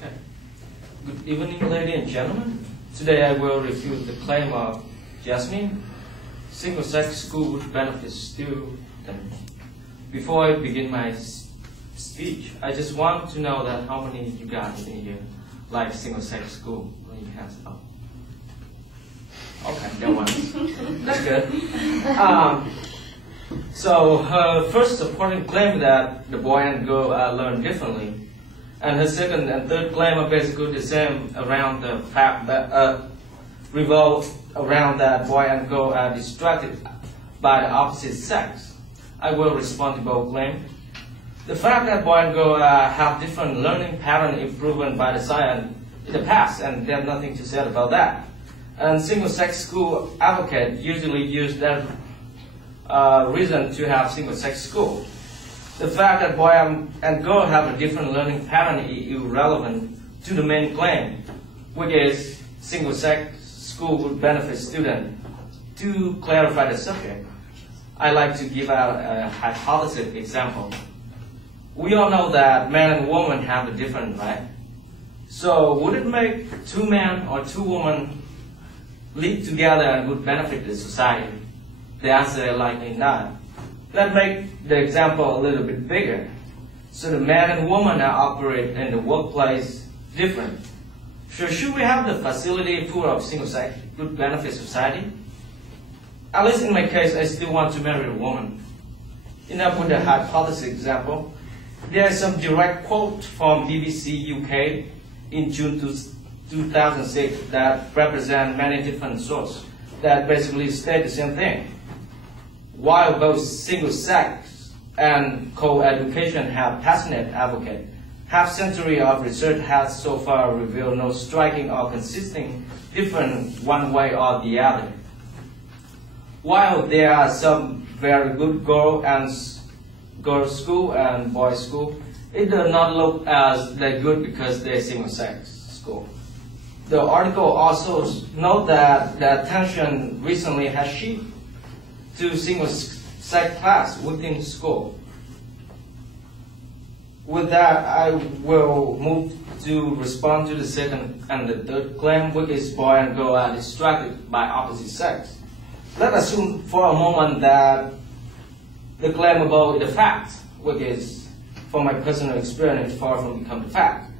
Okay. Good evening, ladies and gentlemen. Today I will refute the claim of Jasmine. Single-sex school would benefit students. Before I begin my speech, I just want to know that how many of you guys in here like single-sex school? Raise your hands up. Okay, no one. That's good. So her first supporting claim that the boy and girl learn differently, and her second and third claim are basically the same around the fact that revolve around that boy and girl are distracted by the opposite sex. I will respond to both claims. The fact that boy and girl have different learning pattern is proven by the science in the past, and there's nothing to say about that. And single-sex school advocates usually use that reason to have single-sex school. The fact that boy and girl have a different learning pattern is irrelevant to the main claim, which is single-sex school would benefit students. To clarify the subject, I like to give out a hypothesis example. We all know that man and woman have a different, right? So would it make two men or two women live together and would benefit the society? The answer is likely not. Let's make the example a little bit bigger. So the man and woman are operate in the workplace different. So should we have the facility full of single sex would benefit society? At least in my case, I still want to marry a woman. Enough with the hypothesis example. There is some direct quote from BBC UK in June 2006 that represent many different sources that basically state the same thing. While both single-sex and co-education have passionate advocates, half-century of research has so far revealed no striking or consistent difference one way or the other. While there are some very good girls school and boys school, it does not look as that good because they're single-sex school. The article also notes that the attention recently has shifted to single-sex class within school. With that, I will move to respond to the second and the third claim, which is boy and girl are distracted by opposite sex. Let's assume for a moment that the claim about the fact, which is, from my personal experience, far from becoming the fact.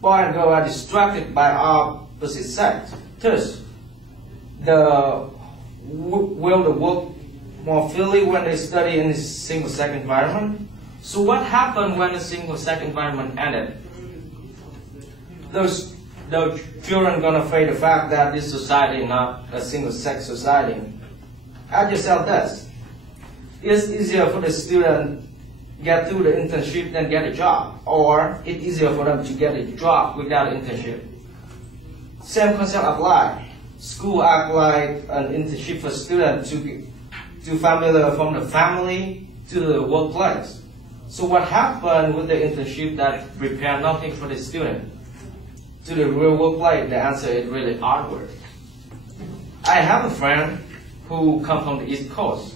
Boy and girl are distracted by opposite sex. Thus, will the work more freely when they study in a single-sex environment? So what happened when the single-sex environment ended? Those children gonna face the fact that this society is not a single-sex society. Ask yourself this. It's easier for the student get through the internship than get a job, or it's easier for them to get a job without internship. Same concept apply. School act like an internship for students to familiar from the family to the workplace. So what happened with the internship that prepare nothing for the student? To the real workplace, the answer is really awkward. I have a friend who comes from the East Coast,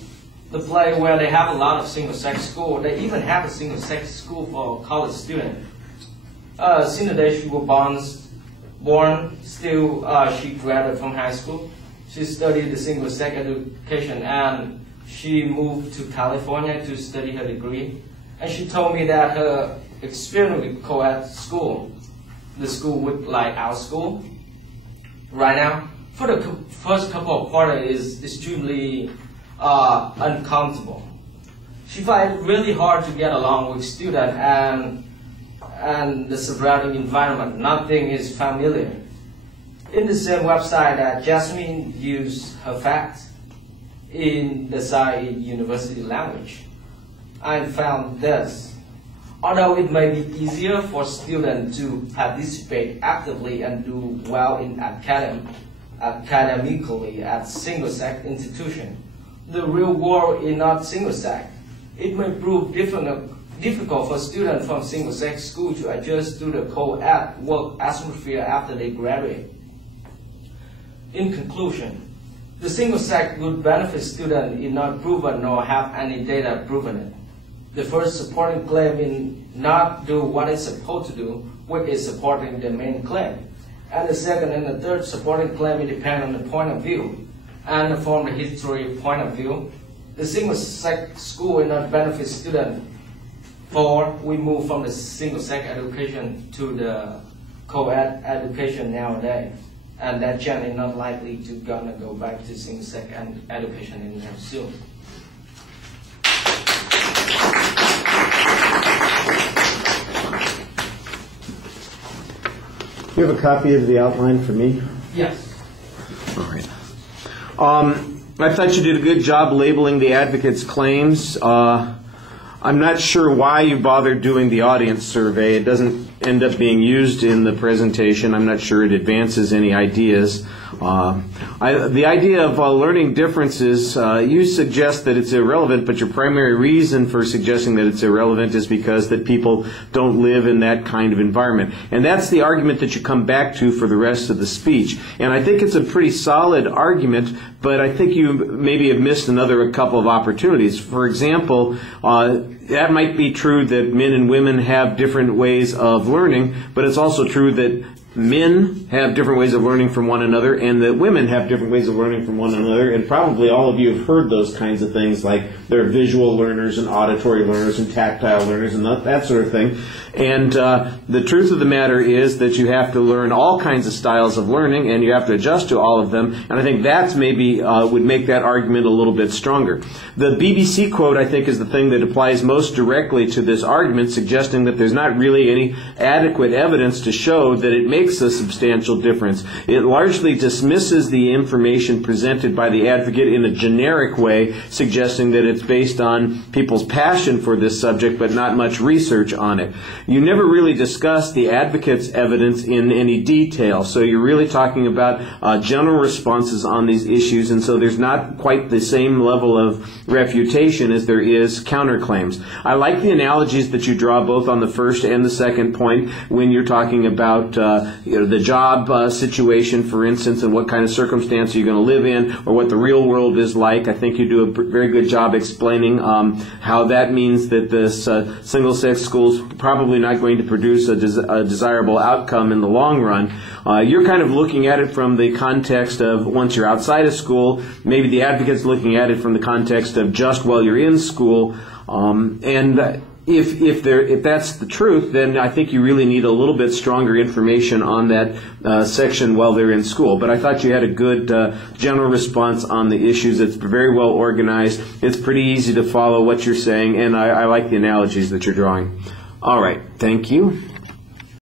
the place where they have a lot of single-sex school. They even have a single-sex school for college students. Since the day she was born, still she graduated from high school. She studied the single-sex education and she moved to California to study her degree. And she told me that her experience with co-ed school, the school with like our school, right now, for the first couple of quarters is extremely uncomfortable. She finds it really hard to get along with students and the surrounding environment. Nothing is familiar. In the same website that Jasmine used her facts in the site in university language, I found this. Although it may be easier for students to participate actively and do well in academically at single-sex institutions, the real world is not single-sex. It may prove difficult for students from single-sex school to adjust to the co-ed work atmosphere after they graduate. In conclusion, the single-sex would benefit students is not proven nor have any data proving it. The first supporting claim not do what it's supposed to do, which is supporting the main claim. And the second and the third supporting claim depend on the point of view. And from the history point of view, the single-sex school will not benefit students, for we move from the single-sex education to the co-ed education nowadays. And that child is not likely to gonna go back to single-sex education anytime soon. You have a copy of the outline for me? Yes. All right. I thought you did a good job labeling the advocate's claims. I'm not sure why you bothered doing the audience survey. It doesn't end up being used in the presentation. I'm not sure it advances any ideas. The idea of learning differences, you suggest that it's irrelevant, but your primary reason for suggesting that it's irrelevant is because that people don't live in that kind of environment. And that's the argument that you come back to for the rest of the speech. And I think it's a pretty solid argument, but I think you maybe have missed a couple of opportunities. For example, that might be true that men and women have different ways of learning, but it's also true that men have different ways of learning from one another, and that women have different ways of learning from one another. And probably all of you have heard those kinds of things, like there are visual learners and auditory learners and tactile learners and that sort of thing. And the truth of the matter is that you have to learn all kinds of styles of learning, and you have to adjust to all of them. And I think that's maybe would make that argument a little bit stronger. The BBC quote, I think, is the thing that applies most directly to this argument, suggesting that there's not really any adequate evidence to show that it makes a substantial difference. It largely dismisses the information presented by the advocate in a generic way, suggesting that it's based on people's passion for this subject, but not much research on it. You never really discuss the advocate's evidence in any detail, so you're really talking about general responses on these issues, and so there's not quite the same level of refutation as there is counterclaims. I like the analogies that you draw both on the first and the second point when you're talking about the job situation, for instance, and what kind of circumstance you're going to live in, or what the real world is like. I think you do a very good job explaining how that means that this single-sex school is probably not going to produce a desirable outcome in the long run. You're kind of looking at it from the context of once you're outside of school. Maybe the advocate's looking at it from the context of just while you're in school. If that's the truth, then I think you really need a little bit stronger information on that section while they're in school. But I thought you had a good general response on the issues. It's very well organized. It's pretty easy to follow what you're saying, and I like the analogies that you're drawing. All right, thank you.